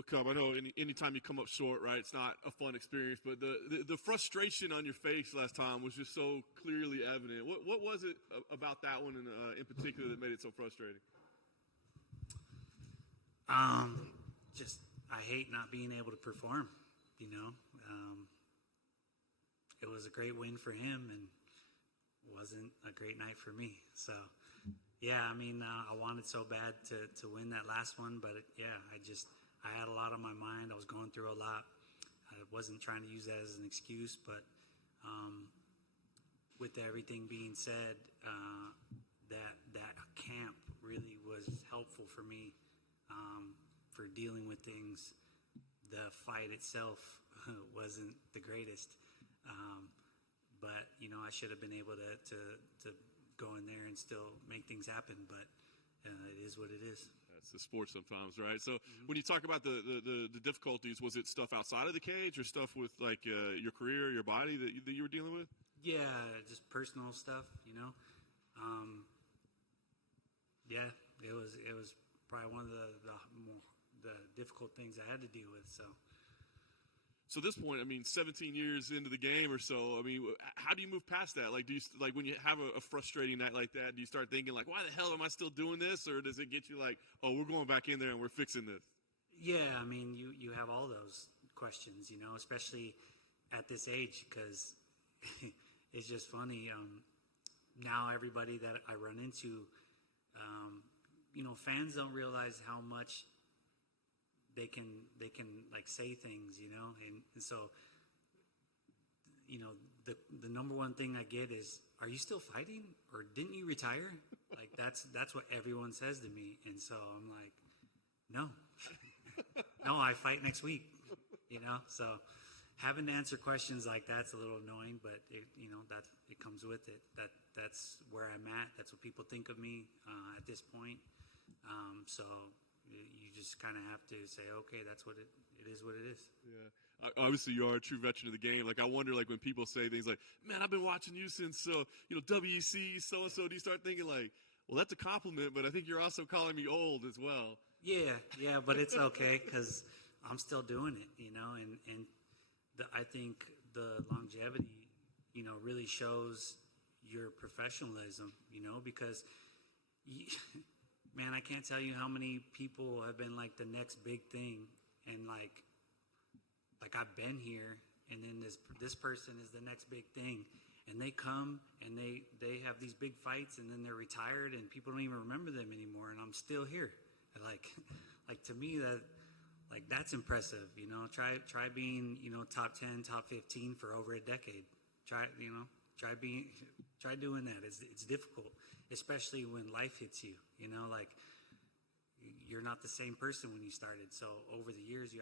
Well, Cub, I know anytime you come up short, right, it's not a fun experience, but the frustration on your face last time was just so clearly evident. What was it about that one in particular that made it so frustrating? Just I hate not being able to perform, you know. It was a great win for him and wasn't a great night for me. So, yeah, I mean, I wanted so bad to win that last one, but I had a lot on my mind. I was going through a lot. I wasn't trying to use that as an excuse, but with everything being said, that camp really was helpful for me for dealing with things. The fight itself wasn't the greatest, but I should have been able to go in there and still make things happen. But it is what it is. That's the sport sometimes, right? So when you talk about the difficulties, was it stuff outside of the cage or stuff with like your career, your body that you were dealing with? Yeah, just personal stuff, Yeah, it was probably one of the difficult things I had to deal with. So at this point, I mean, 17 years into the game or so, I mean, how do you move past that? Like, when you have a frustrating night like that, do you start thinking like, why the hell am I still doing this? Or does it get you like, oh, we're going back in there and we're fixing this? Yeah, I mean, you have all those questions, especially at this age, because it's just funny. Now everybody that I run into, fans don't realize how much they can like say things, and so the number one thing I get is, are you still fighting or didn't you retire? Like that's what everyone says to me, and so I'm like, no, I fight next week, so having to answer questions like that's a little annoying, but it comes with it. That's where I'm at. That's what people think of me at this point. So you just kind of have to say, okay, that's what it is what it is. Yeah. Obviously, you are a true veteran of the game. Like, I wonder, like, when people say things like, man, I've been watching you since, WEC, so-and-so, do you start thinking, like, well, that's a compliment, but I think you're also calling me old as well. Yeah, but it's okay because I'm still doing it, and I think the longevity, really shows your professionalism, because man, I can't tell you how many people have been like the next big thing, and like I've been here, and then this person is the next big thing, and they come and they have these big fights, and then they're retired, and people don't even remember them anymore, and I'm still here. Like to me that's impressive. Try being top 10, top 15 for over a decade. Try doing that. It's difficult, especially when life hits you. Like you're not the same person when you started. So over the years, you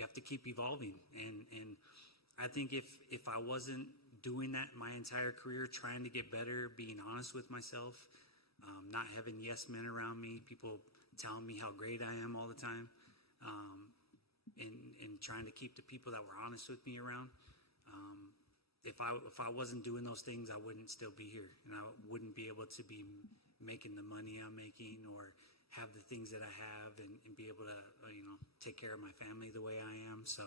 have to keep evolving. And I think if I wasn't doing that my entire career, trying to get better, being honest with myself, not having yes men around me, people telling me how great I am all the time, and trying to keep the people that were honest with me around. If I wasn't doing those things, I wouldn't still be here, and I wouldn't be able to be making the money I'm making or have the things that I have and be able to take care of my family the way I am. So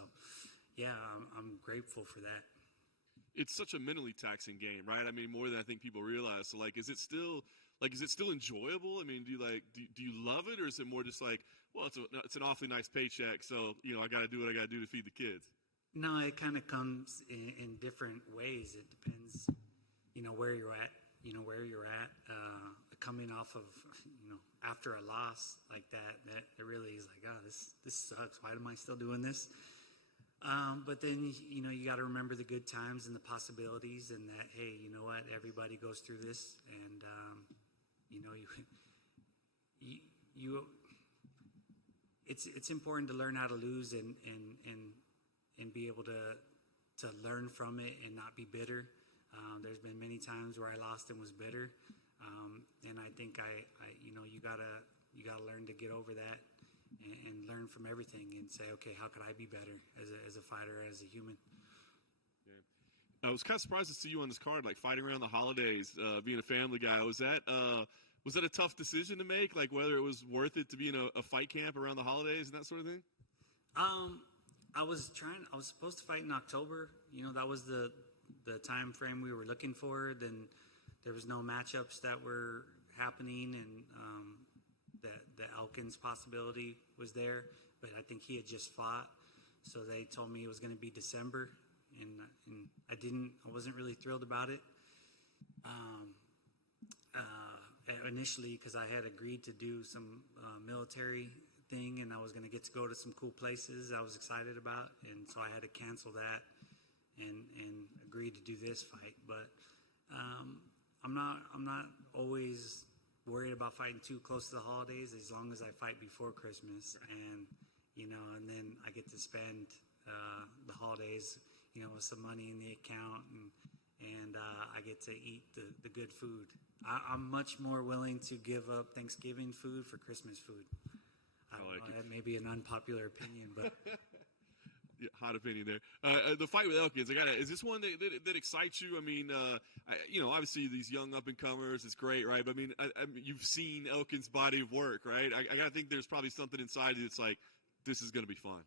yeah, I'm grateful for that. It's such a mentally taxing game, right? I mean, more than I think people realize. So like, is it still enjoyable? I mean, do you love it, or is it more just like, well, it's an awfully nice paycheck, so I got to do what I got to do to feed the kids? No, it kind of comes in different ways. It depends, where you're at. Coming off of, after a loss like that it really is like, oh, this sucks. Why am I still doing this? But then, you got to remember the good times and the possibilities, and that, hey, you know what? Everybody goes through this, and it's important to learn how to lose and be able to learn from it and not be bitter. There's been many times where I lost and was bitter, and I think you gotta learn to get over that and learn from everything and say, okay, how could I be better as a fighter, as a human? Yeah. I was kind of surprised to see you on this card, like fighting around the holidays, being a family guy. Was that a tough decision to make, like whether it was worth it to be in a fight camp around the holidays and that sort of thing? I was supposed to fight in October. That was the time frame we were looking for. Then there was no matchups that were happening, and the Elkins possibility was there, but I think he had just fought, so they told me it was going to be December, and I wasn't really thrilled about it. Initially, because I had agreed to do some military thing, and I was going to get to go to some cool places I was excited about, and so I had to cancel that and agree to do this fight. But I'm not always worried about fighting too close to the holidays, as long as I fight before Christmas, and and then I get to spend the holidays, with some money in the account, and I get to eat the good food. I'm much more willing to give up Thanksgiving food for Christmas food. That may be an unpopular opinion, but yeah, hot opinion there. The fight with Elkins, is this one that excites you? I mean, obviously these young up and comers, it's great, right? But I mean, you've seen Elkins' body of work, right? I gotta think there's probably something inside you that's like, this is gonna be fun.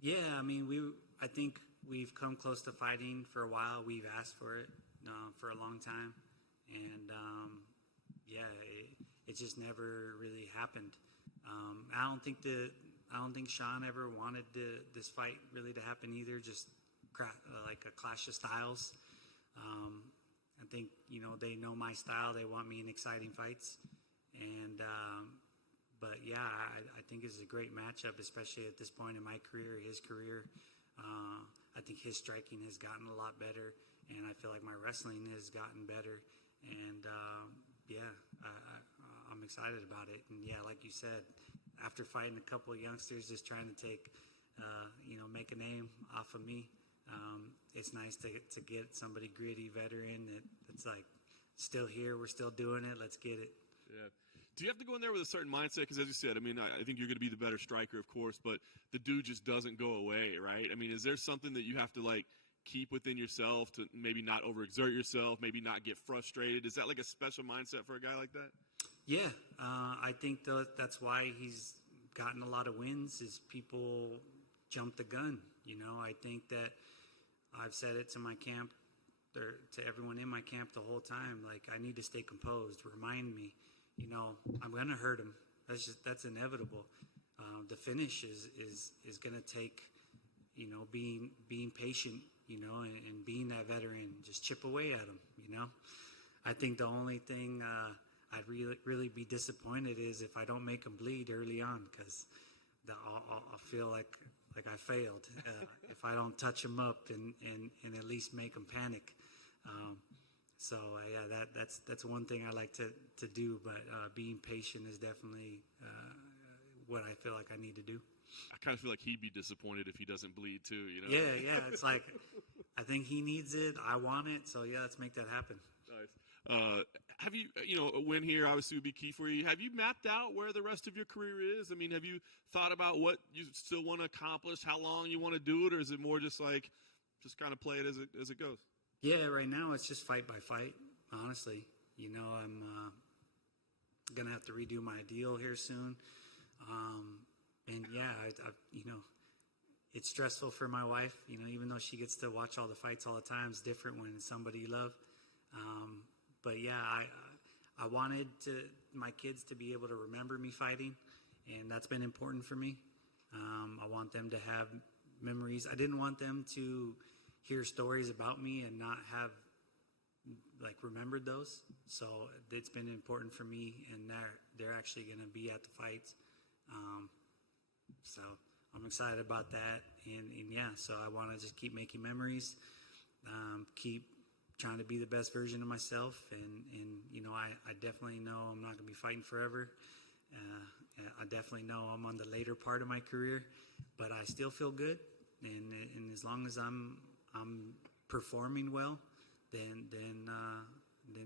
Yeah, I mean, I think we've come close to fighting for a while. We've asked for it for a long time, and it just never really happened. I don't think Sean ever wanted this fight really to happen either. Just like a clash of styles. I think they know my style. They want me in exciting fights, and but yeah, I think it's a great matchup, especially at this point in my career, his career. I think his striking has gotten a lot better, and I feel like my wrestling has gotten better. And I'm excited about it. And yeah, like you said, after fighting a couple of youngsters just trying to take, make a name off of me, it's nice to get somebody gritty, veteran that's like still here. We're still doing it. Let's get it. Yeah. Do you have to go in there with a certain mindset? Because as you said, I mean, I think you're going to be the better striker, of course, but the dude just doesn't go away, right? I mean, is there something that you have to like keep within yourself to maybe not overexert yourself, maybe not get frustrated? Is that like a special mindset for a guy like that? Yeah, I think that's why he's gotten a lot of wins, is people jump the gun. I think that I've said it to my camp, to everyone in my camp the whole time, like, I need to stay composed. Remind me, I'm going to hurt him. That's inevitable. The finish is going to take, being patient, and being that veteran, just chip away at him, I think the only thing I'd really be disappointed is if I don't make him bleed early on, because I'll feel like I failed if I don't touch him up and at least make him panic. That's one thing I like to do, but being patient is definitely what I feel like I need to do. I kind of feel like he'd be disappointed if he doesn't bleed too, Yeah, it's like, I think he needs it. I want it. So yeah, let's make that happen. Nice. Have you, a win here obviously would be key for you. Have you mapped out where the rest of your career is? I mean, have you thought about what you still want to accomplish, how long you want to do it, or is it more just kind of play it as it goes? Yeah, right now it's just fight by fight, honestly. I'm going to have to redo my deal here soon. And yeah, it's stressful for my wife, even though she gets to watch all the fights all the time. It's different when it's somebody you love. But yeah, I wanted my kids to be able to remember me fighting, and that's been important for me. I want them to have memories. I didn't want them to hear stories about me and not have remembered those. So it's been important for me, and they're actually going to be at the fights. So I'm excited about that, and yeah, so I want to just keep making memories, keep trying to be the best version of myself, and I definitely know I'm not going to be fighting forever. I definitely know I'm on the later part of my career, but I still feel good, and as long as I'm performing well, then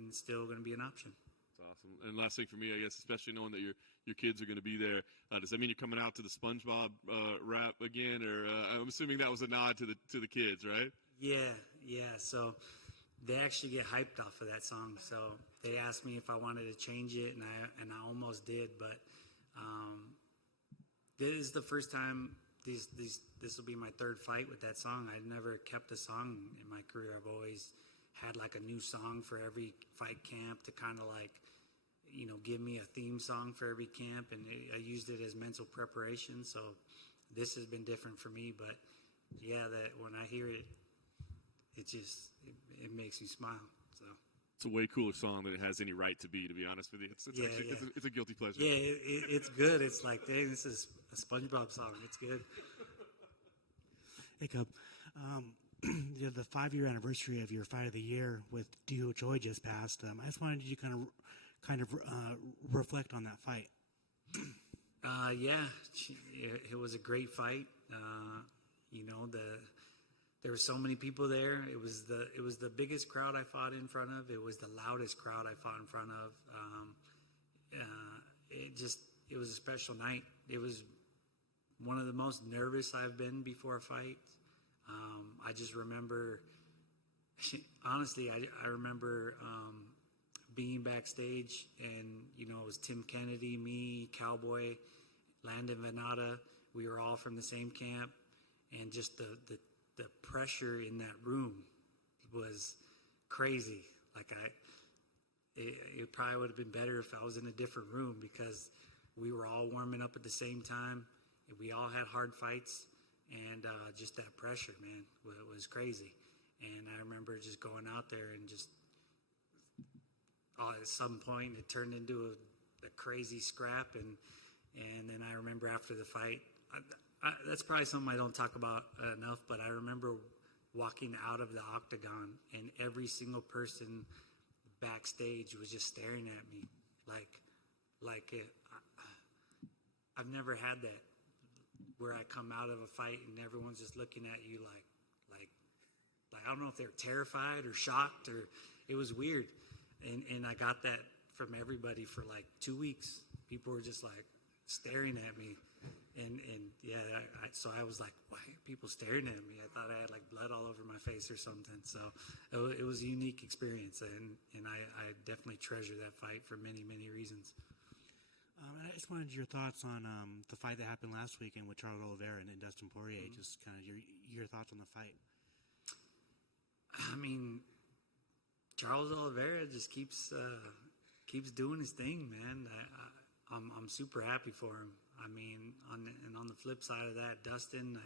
it's still going to be an option. That's awesome. And last thing for me, I guess, especially knowing that your kids are going to be there, does that mean you're coming out to the SpongeBob rap again, or I'm assuming that was a nod to the kids, right? Yeah. So they actually get hyped off of that song. So they asked me if I wanted to change it, and I almost did, but this is the first time this will be my third fight with that song. I never kept a song in my career. I've always had like a new song for every fight camp to kind of like, give me a theme song for every camp, and I used it as mental preparation. So this has been different for me, but yeah, that when I hear it, it makes me smile. So It's a way cooler song than it has any right to be honest with you. It's a guilty pleasure. Yeah, it's good. It's like, dang, this is a SpongeBob song. It's good. Hey, Cub. The 5-year anniversary of your Fight of the Year with Dio Choi just passed. I just wanted you to kind of reflect on that fight. Yeah, it was a great fight. There were so many people there. It was the biggest crowd I fought in front of. It was the loudest crowd I fought in front of. It was a special night. It was one of the most nervous I've been before a fight. I just remember, honestly, I remember being backstage, and it was Tim Kennedy, me, Cowboy, Landon Venata. We were all from the same camp, and just the pressure in that room was crazy. Like it probably would have been better if I was in a different room, because we were all warming up at the same time. We all had hard fights, and just that pressure, man, was crazy. And I remember just going out there and just at some point it turned into a crazy scrap, and then I remember after the fight, that's probably something I don't talk about enough, but I remember walking out of the octagon, and every single person backstage was just staring at me like I've never had that, where I come out of a fight and everyone's just looking at you like I don't know if they're terrified or shocked, or it was weird. And I got that from everybody for like 2 weeks. People were just like staring at me. And yeah, so I was like, why are people staring at me? I thought I had like blood all over my face or something. So it was a unique experience, and I definitely treasure that fight for many, many reasons. And I just wanted your thoughts on the fight that happened last weekend with Charles Oliveira and Dustin Poirier. Mm-hmm. Just kind of your thoughts on the fight. I mean, Charles Oliveira just keeps doing his thing, man. I'm super happy for him. I mean, on the flip side of that, Dustin,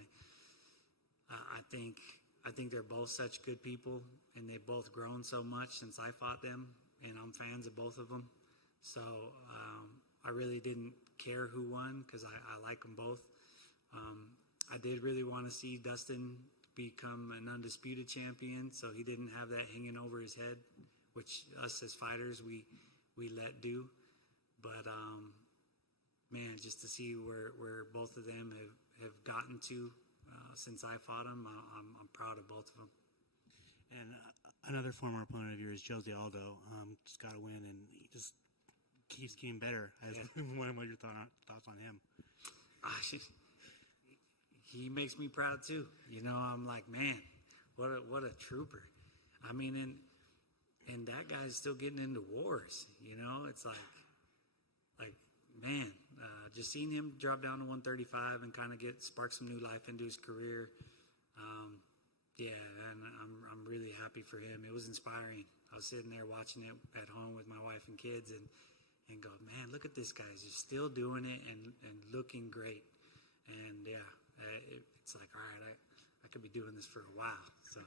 I think they're both such good people, and they've both grown so much since I fought them, and I'm fans of both of them. So I really didn't care who won, because I like them both. I did really want to see Dustin become an undisputed champion, so he didn't have that hanging over his head, which us as fighters we let do. But man, just to see where both of them have gotten to since I fought them, I'm proud of both of them. And another former opponent of yours, Jose Aldo, just got a win, and he just keeps getting better. What are your thoughts on him? He makes me proud too. I'm like, man, what a trooper. I mean, and that guy's still getting into wars. It's like man, just seeing him drop down to 135 and kind of spark some new life into his career. Yeah, and I'm really happy for him. It was inspiring. I was sitting there watching it at home with my wife and kids, and go, man, look at this guy. He's still doing it and looking great. And yeah, it's like, all right, I could be doing this for a while. So,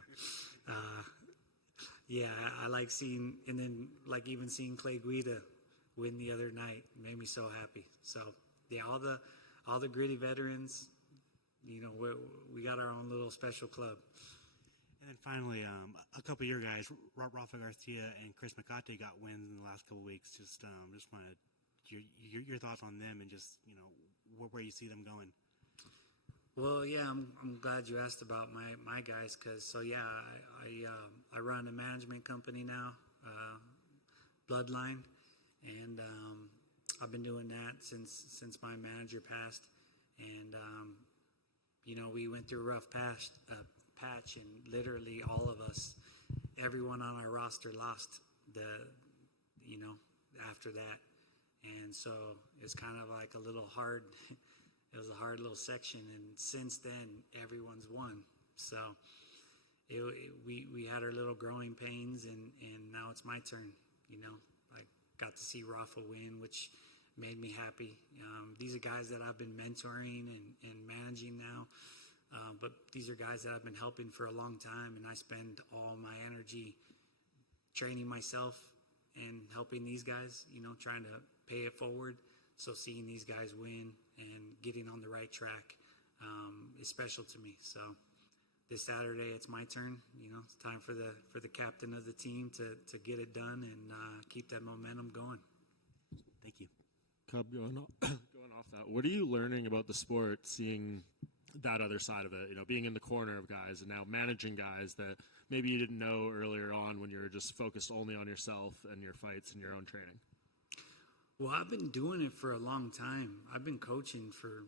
yeah, I like seeing, and then like even seeing Clay Guida win the other night made me so happy. So yeah, all the gritty veterans, we got our own little special club. And then finally, a couple of your guys, Rafa Garcia and Chris McCarthy, got wins in the last couple of weeks. Just wanted your thoughts on them, and just where you see them going. Well, yeah, I'm glad you asked about my guys, because I run a management company now, Bloodline, and I've been doing that since my manager passed, and we went through a rough patch, and literally all of us, everyone on our roster lost after that, and so it's kind of like a little hard it was a hard little section. And since then, everyone's won. So we had our little growing pains, and now it's my turn. I got to see Rafa win, which made me happy. These are guys that I've been mentoring and managing now. But these are guys that I've been helping for a long time, and I spend all my energy training myself and helping these guys, trying to pay it forward. So seeing these guys win and getting on the right track is special to me. So this Saturday, it's my turn. It's time for the captain of the team to get it done and keep that momentum going. Thank you. Cub, going off that, what are you learning about the sport, seeing that other side of it, being in the corner of guys and now managing guys that maybe you didn't know earlier on when you were just focused only on yourself and your fights and your own training? Well, I've been doing it for a long time. I've been coaching for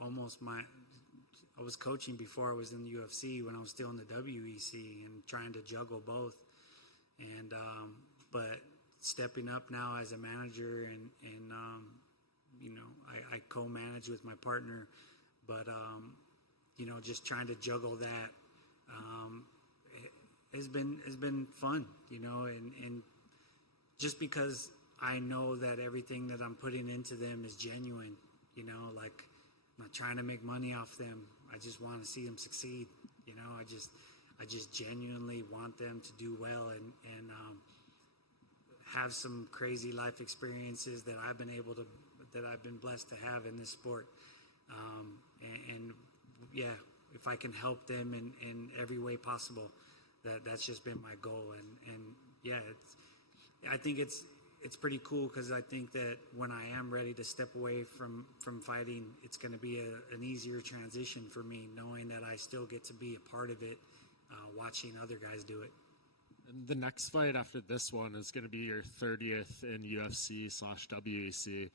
I was coaching before I was in the UFC when I was still in the WEC and trying to juggle both. And, but stepping up now as a manager and I co-manage with my partner, but, just trying to juggle that, has been fun, and just because I know that everything that I'm putting into them is genuine, like I'm not trying to make money off them. I just want to see them succeed. I just genuinely want them to do well and have some crazy life experiences that I've been blessed to have in this sport. And yeah, if I can help them in every way possible, that's just been my goal. And yeah, I think it's pretty cool because I think that when I am ready to step away from fighting, it's going to be an easier transition for me, knowing that I still get to be a part of it, watching other guys do it. And the next fight after this one is going to be your 30th in UFC/WEC.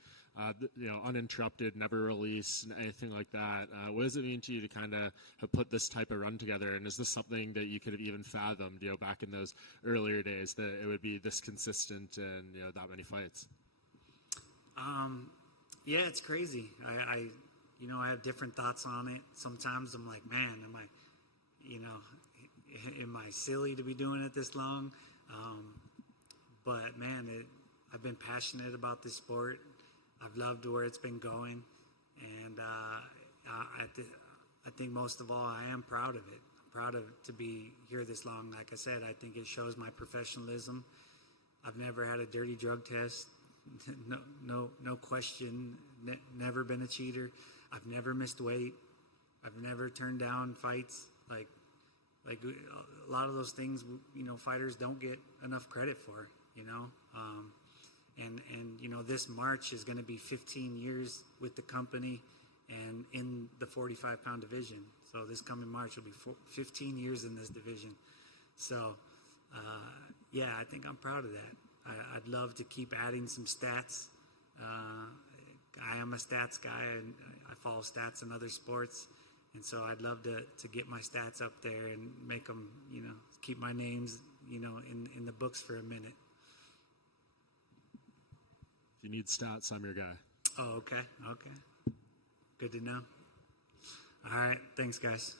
Uninterrupted, never released, anything like that. What does it mean to you to kind of have put this type of run together? And is this something that you could have even fathomed, back in those earlier days, that it would be this consistent and, that many fights? Yeah, it's crazy. I have different thoughts on it. Sometimes I'm like, man, am I silly to be doing it this long? But man, I've been passionate about this sport. I've loved where it's been going, and I think most of all, I am proud of it. I'm proud to be here this long. Like I said, I think it shows my professionalism. I've never had a dirty drug test, no question. Never been a cheater. I've never missed weight. I've never turned down fights. Like a lot of those things, fighters don't get enough credit for. And this March is going to be 15 years with the company and in the 45-pound division. So this coming March will be 15 years in this division. So, yeah, I think I'm proud of that. I'd love to keep adding some stats. I am a stats guy, and I follow stats in other sports. And so I'd love to get my stats up there and make them, keep my names, in the books for a minute. If you need stats, I'm your guy. Oh, okay. Good to know. All right. Thanks, guys.